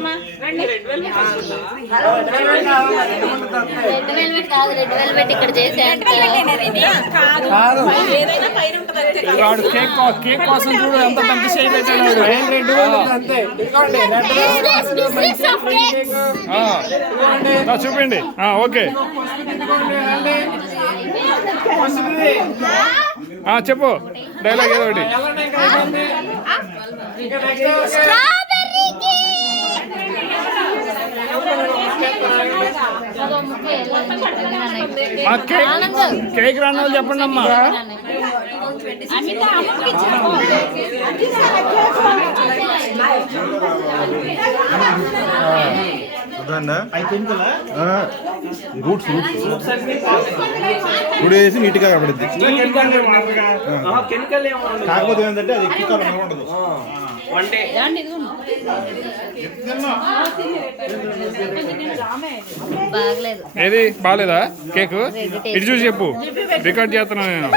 చెప్పమ్మా. Red velvet కాదు, red velvet ఇక్కడ చేసేంత కేక్ కోసం చూడు ఎంత పెద్ద షేప్ పెట్టాడు. చూపిండి. ఓకే చెప్పు డైలాగ్ ఏదో ఒకటి. కేక్ రాని వాళ్ళు చెప్పండి అమ్మా. రూట్స్ వేసి నీట్గా కనబడుద్ది. కాకపోతే ఏంటంటే అది ఎక్కువ ఉండదు. ఏది బాగాలేదా కేక్? ఇటు చూసి చెప్పు, రికార్డ్ చేస్తున్నా నేను.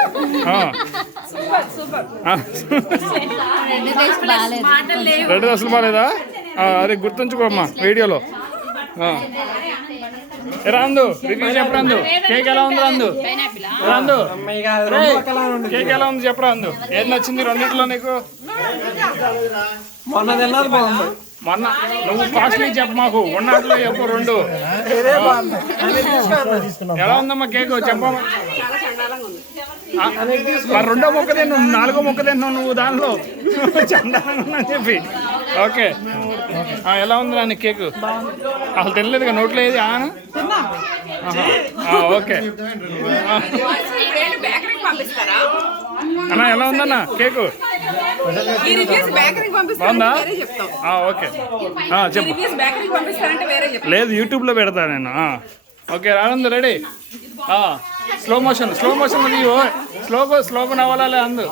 రెడ్ అసలు బాగాలేదా? అదే గుర్తుంచుకోమ్మా వీడియోలో. రాందు రివ్యూ చెప్పరాందు. కేక్ ఎలా ఉంది రాందు? రాందు కేక్ ఎలా ఉంది చెప్పరాందు. ఏది నచ్చింది రెండింటిలో నీకు? మొన్న తిన్నది బాగుంది. మొన్న నువ్వు కాస్ట్లీ చెప్పు, మాకు ఉన్నట్లో చెప్పు రెండు. ఎలా ఉందమ్మా కేక్ చెప్పమ్మా. రెండో మొక్క తిన్నావు, నాలుగో మొక్క తిన్నావు నువ్వు దానిలో చండాలంగా ఉందని చెప్పి. ఓకే ఎలా ఉంది రాని కేక్? అసలు తినలేదుగా నోట్లో ఏది? ఓకే అన్నా ఎలా ఉందన్నా కేకు? బాగుందా? ఓకే చెప్పు. లేదు యూట్యూబ్లో పెడతా నేను. ఓకే రానుంది రెడీ. స్లో మోషన్ అది స్లోగా నవ్వాలే అందు.